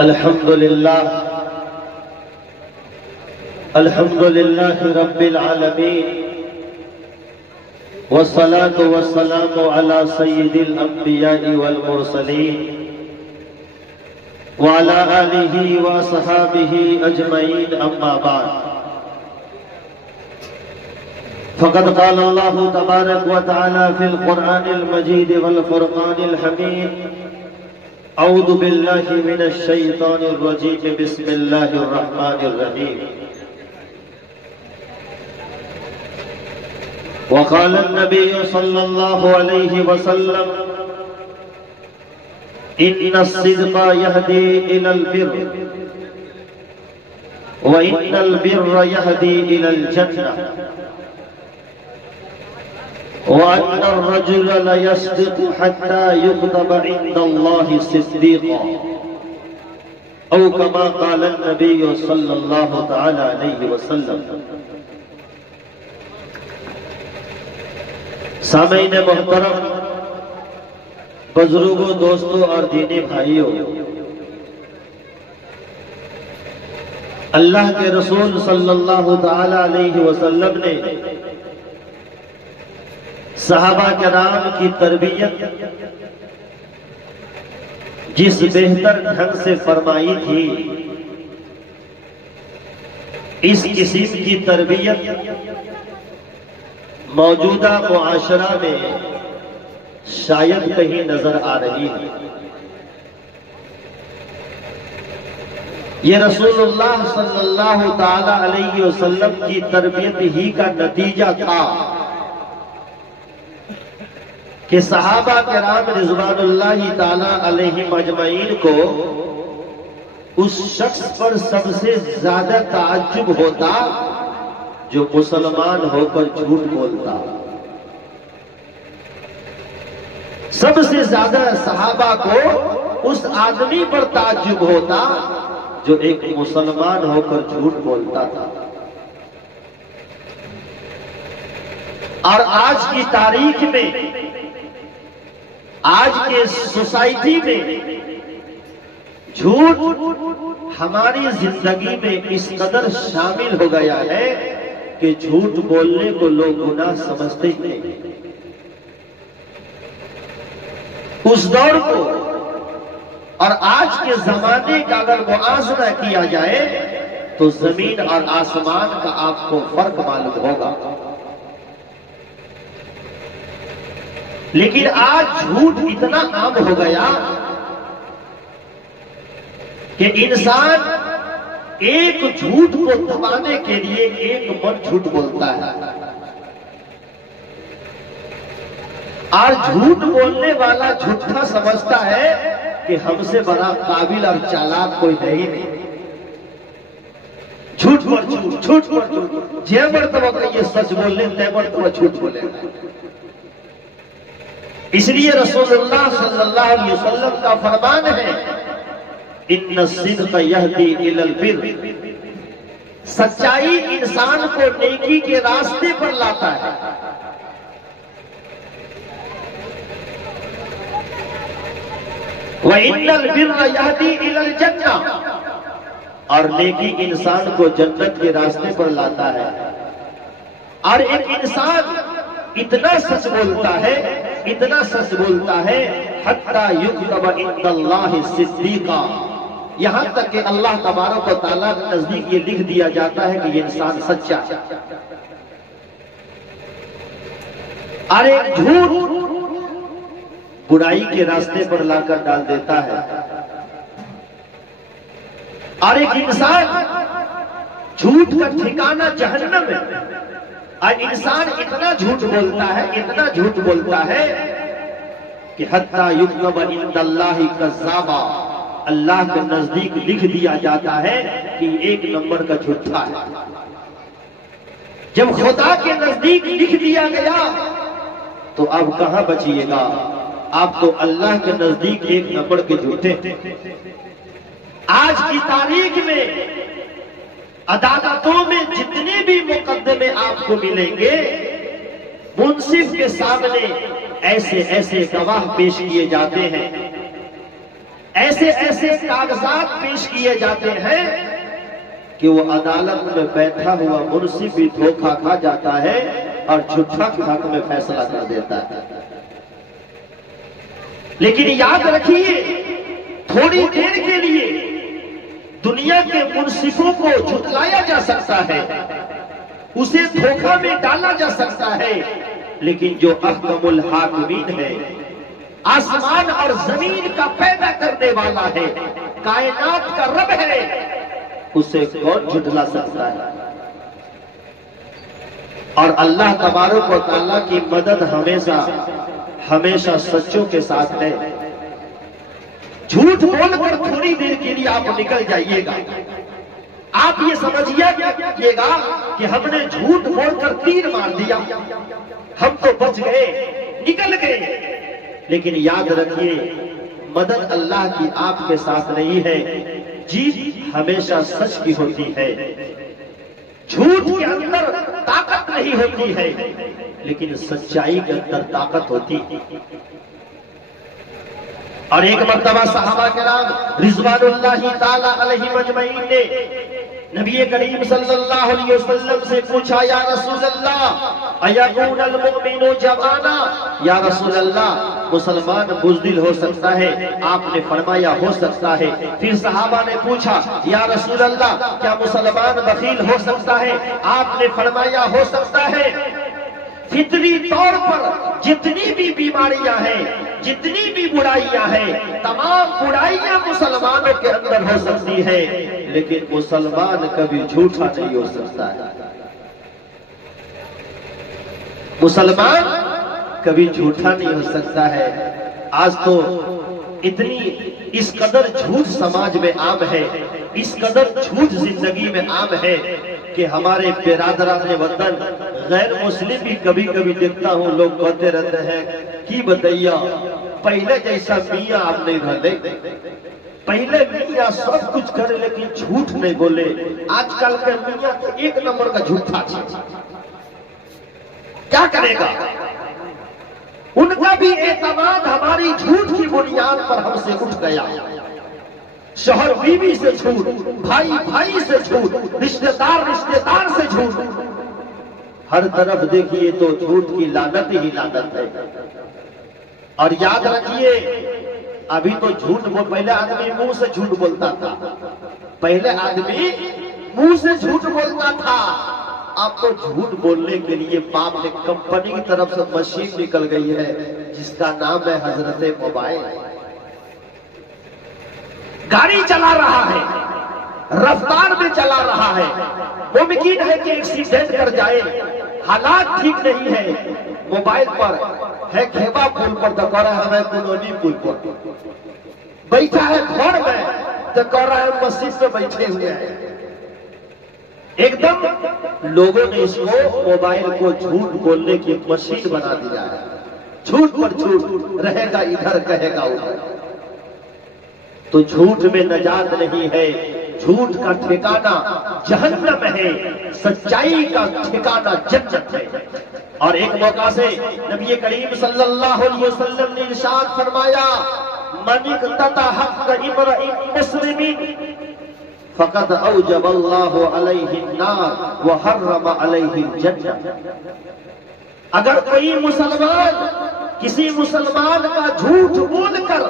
अल्हम्दुलिल्लाह रब्बिल आलमीन वस्सलातु वस्सलामु अला सय्यिदिल अंबिया'i वल मुरसलीन व अला आलिहि व असहाबिहि अजमईन अम्मा बाद। फ़क़द क़ाल अल्लाहु तबारक व तआला फ़िल क़ुरआनिल मजीद वल फ़ुरक़ानिल हमीद। औज़ु बिल्लाहि मिनश शैतानिर रजीम। बिस्मिल्लाहिर रहमानिर रहीम। वक़ाल नबी सल्लल्लाहु अलैहि वसल्लम इन्नस-सिद्क़ यहदी इलल बिर्र व इन्नल बिर्र यहदी इलल जन्नह व अन्नर रजुल लयस्दिक़ु हत्ता युक्तब इंदल्लाहि सिद्दीक़ा औ कमा क़ाल नबी सल्लल्लाहु तआला अलैहि वसल्लम। सामईन मोहतरम, बुजुर्गों, दोस्तों और दीनी भाइयों, अल्लाह के रसूल सल्लल्लाहु तआला अलैहि वसल्लम ने सहाबा किराम की तरबियत जिस बेहतर ढंग से फरमाई थी, इस किस्म की तरबियत मौजूदा मुआशरा में शायद कहीं नजर आ रही है। ये रसूलुल्लाह सल्लल्लाहु ताला अलैहि वसल्लम की तरबियत ही का नतीजा था कि सहाबा किराम रिज़वानुल्लाहि ताला अलैहिम अजमईन को उस शख्स पर सबसे ज्यादा ताज्जुब होता जो मुसलमान होकर झूठ बोलता। सबसे ज्यादा सहाबा को उस आदमी पर ताज्जुब होता जो एक मुसलमान होकर झूठ बोलता था। और आज की तारीख में, आज के सोसाइटी में झूठ हमारी जिंदगी में इस कदर शामिल हो गया है कि झूठ बोलने को लोग गुनाह समझते हैं। उस दौर को और आज के जमाने का अगर मुआज़ना किया जाए तो जमीन और आसमान का आपको फर्क मालूम होगा। लेकिन आज झूठ इतना आम हो गया कि इंसान एक झूठ को दबाने के लिए एक मन झूठ बोलता है। और झूठ बोलने वाला झूठा समझता है कि हमसे बड़ा काबिल और चालाक कोई है ही नहीं। झूठ पर झूठ, झूठ पर झूठ, जे मर्तबा कहिए सच बोलने तय मर्तबा झूठ बोलेगा। इसलिए रसूलुल्लाह सल्लल्लाहु अलैहि वसल्लम का फरमान है, इन्नस-सिद्क़ यहदी इलल बिर्र। सच्चाई इंसान को नेकी के रास्ते पर लाता है। व इन्नल बिर्र यहदी इलल जन्नह, और नेकी इंसान को जन्नत के रास्ते पर लाता है। और एक इंसान इतना सच बोलता है, इतना सच बोलता है, हत्ता युक्तब इंदल्लाहि सिद्दीक़ा, यहां तक कि अल्लाह तबारक व तआला के नजदीक ये लिख दिया जाता है कि ये इंसान सच्चा है। और एक झूठ बुराई के रास्ते पर लाकर डाल देता है। और एक इंसान झूठ का ठिकाना जहन्नम है। और इंसान इतना झूठ बोलता है, इतना झूठ बोलता है कि हत्ता युक्तब इंदल्लाहि कज़्ज़ाबा, अल्लाह के नजदीक लिख दिया जाता है कि एक नंबर का झूठा है। जब खुदा के नजदीक लिख दिया गया तो अब कहां बचिएगा? आप तो अल्लाह के नजदीक एक नंबर के झूठे। आज की तारीख में अदालतों में जितने भी मुकदमे आपको मिलेंगे, मुंसिफ के सामने ऐसे ऐसे गवाह पेश किए जाते हैं, ऐसे ऐसे कागजात पेश किए जाते हैं कि वो अदालत में बैठा हुआ मुंशी भी धोखा खा जाता है और झूठा के हक में फैसला कर देता है। लेकिन याद रखिए, थोड़ी देर के लिए दुनिया के मुंसिफों को झुटलाया जा सकता है, उसे धोखा में डाला जा सकता है, लेकिन जो अहकमुल हाकिमीन है, आसमान और जमीन का पैदा करने वाला है, कायनात का रब है, उसे कौन झुटला सकता है। और अल्लाह तबारक व तआला की मदद हमेशा हमेशा सच्चों के साथ है। झूठ बोलकर थोड़ी देर के लिए आप निकल जाइएगा, आप ये समझिएगा कि हमने झूठ बोलकर तीर मार दिया, हम तो बच गए, निकल गए। लेकिन याद रखिए, मदद अल्लाह की आपके साथ नहीं है, जीत हमेशा सच की होती है। झूठ के अंदर ताकत नहीं होती है, लेकिन सच्चाई के अंदर ताकत होती है। और एक मर्तबा सहाबा किराम रिज़वानुल्लाहि ताला अलैहिम अजमईन ने नबी करीम सल्लल्लाहु अलैहि वसल्लम से पूछा, या रसूल अल्लाह अयकूनुल मुमिनु जवाना, या रसूल अल्लाह मुसलमान बुज़दिल हो सकता है? आपने फरमाया हो सकता है। फिर सहाबा ने पूछा, या रसूल अल्लाह क्या मुसलमान बखील हो सकता है? आपने फरमाया हो सकता है। फितरी तौर पर जितनी भी बीमारियां हैं, जितनी भी बुराइयां हैं, तमाम बुराइयां मुसलमानों के अंदर हो सकती है, लेकिन मुसलमान कभी झूठा नहीं हो सकता है। मुसलमान कभी झूठा नहीं हो सकता है। आज तो इतनी इस कदर झूठ समाज में आम है, इस कदर झूठ जिंदगी में आम है कि हमारे बिरादरान वतन गैर मुस्लिम भी कभी कभी देखता हूँ, लोग कहते रहते हैं कि बताइया पहले जैसा मियाँ आप नहीं रहते, पहले मियाँ सब कुछ करे लेकिन झूठ नहीं बोले। आजकल के मियाँ तो एक नंबर का झूठा है, क्या करेगा? उनका भी एतमाद हमारी झूठ की बुनियाद पर हमसे उठ गया। शोहर बीवी से झूठ, भाई भाई से झूठ, रिश्तेदार रिश्तेदार से झूठ, हर तरफ देखिए तो झूठ की लानत ही लानत है। और याद रखिए, अभी तो झूठ बोल, पहले आदमी मुंह से झूठ बोलता था, पहले आदमी मुंह से झूठ बोलता था। अब तो झूठ बोलने के लिए बाप ने कंपनी की तरफ से मशीन निकल गई है, जिसका नाम है हजरत मोबाइल। गाड़ी चला रहा है, रफ्तार में चला रहा है, मुमकिन है कि एक्सीडेंट कर जाए, हालात ठीक नहीं है। मोबाइल पर है खेबा पुल पर तो कह रहा है कुनोनी पुल पर, बैठा है घर में तो कह रहा है मस्जिद में बैठे हुए हैं। एकदम लोगों ने इसको मोबाइल को झूठ बोलने की मशीन बना दिया है। झूठ पर झूठ रहेगा, इधर कहेगा उधर। तो झूठ में नजात नहीं है, झूठ का ठिकाना जहन्नम है, सच्चाई का ठिकाना जन्नत है। और एक मौका से नबी करीम सल्लल्लाहु अलैहि वसल्लम ने इरशाद फरमाया, मन इक़्तता हक़्क़ इम्रिइन मुस्लिमीन फ़क़द औजबल्लाहु अलैहि अन्नार व हर्रम अलैहि जन्नत। अगर कोई मुसलमान किसी मुसलमान का झूठ बोलकर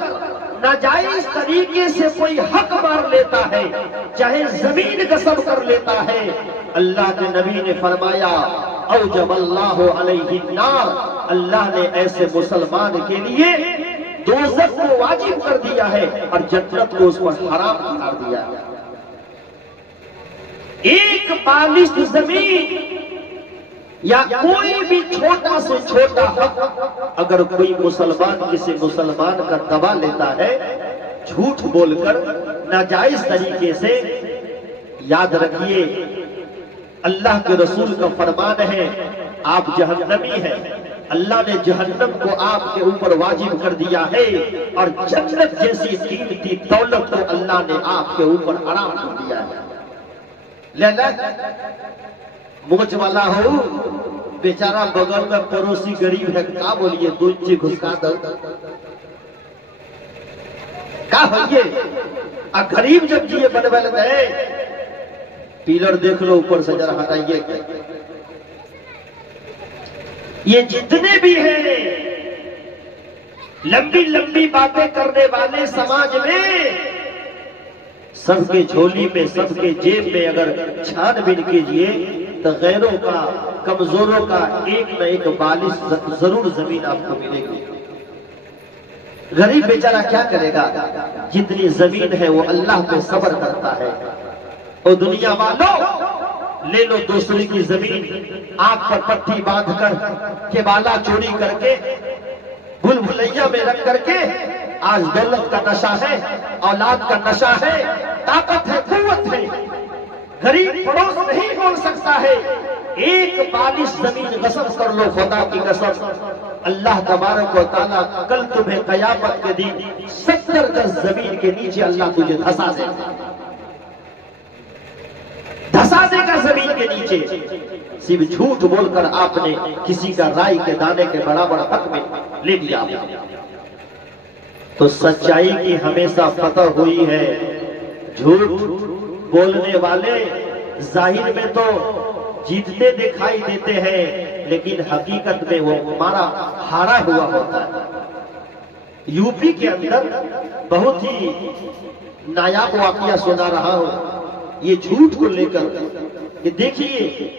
नाजायज तरीके से कोई हक मार लेता है, चाहे जमीन कसम कर लेता है, अल्लाह के नबी ने फरमाया औजबल्लाहु अलैहि अन्नार, अल्लाह ने ऐसे मुसलमान के लिए दोज़ख को वाजिब कर दिया है और जन्नत को उस पर हराम कर दिया है। एक बालिश जमीन या कोई भी छोटा से छोटा हक अगर कोई मुसलमान किसी मुसलमान का दबा लेता है झूठ बोलकर नाजायज तरीके से, याद रखिए अल्लाह के रसूल का फरमान है आप जहन्नमी हैं। अल्लाह ने जहन्नम को आपके ऊपर वाजिब कर दिया है और जन्नत जैसी कीमती दौलत को अल्लाह ने आपके ऊपर हराम कर दिया है। मोच वाला हो बेचारा, बगल में पड़ोसी गरीब है, का बोलिए 2 इंची घुसका दो, क्या हो ये? गरीब जब जिए बनबल गए, पिलर देख लो ऊपर से जरा हटाइए। ये जितने भी हैं लंबी लंबी बातें करने वाले समाज में, सबके झोली में, सबके जेब में अगर छानबीन कीजिए तो गैरों का, कमजोरों का एक न एक बालिश जरूर जमीन आपको मिलेगी। गरीब बेचारा क्या करेगा? जितनी जमीन है वो अल्लाह पे सब्र करता है। और दुनिया वालों, ले लो दूसरे की जमीन, आंख पर पट्टी बांधकर, केबाला चोरी करके, भूल भुलैया में रख करके, आज दौलत का नशा है, औलाद का नशा है, ताकत है, कुव्वत है। गरीब पड़ोस नहीं बोल सकता है। एक बालिश जमीन गसब कर लो, खुदा की कसम, अल्लाह तबारक व तआला कल तुम्हें कयामत के दिन 70 गज जमीन के नीचे अल्लाह तुझे धंसा देगा, धंसा देगा जमीन के नीचे। सिर्फ झूठ बोलकर आपने किसी का राई के दाने के बराबर हक में ले लिया। तो सच्चाई की हमेशा फतह हुई है। झूठ बोलने वाले जाहिर में तो जीतते दिखाई देते हैं, लेकिन हकीकत में वो हमारा हारा हुआ होता है। यूपी के अंदर बहुत ही नायाब वाकया सुना रहा हूं ये झूठ को लेकर कि देखिए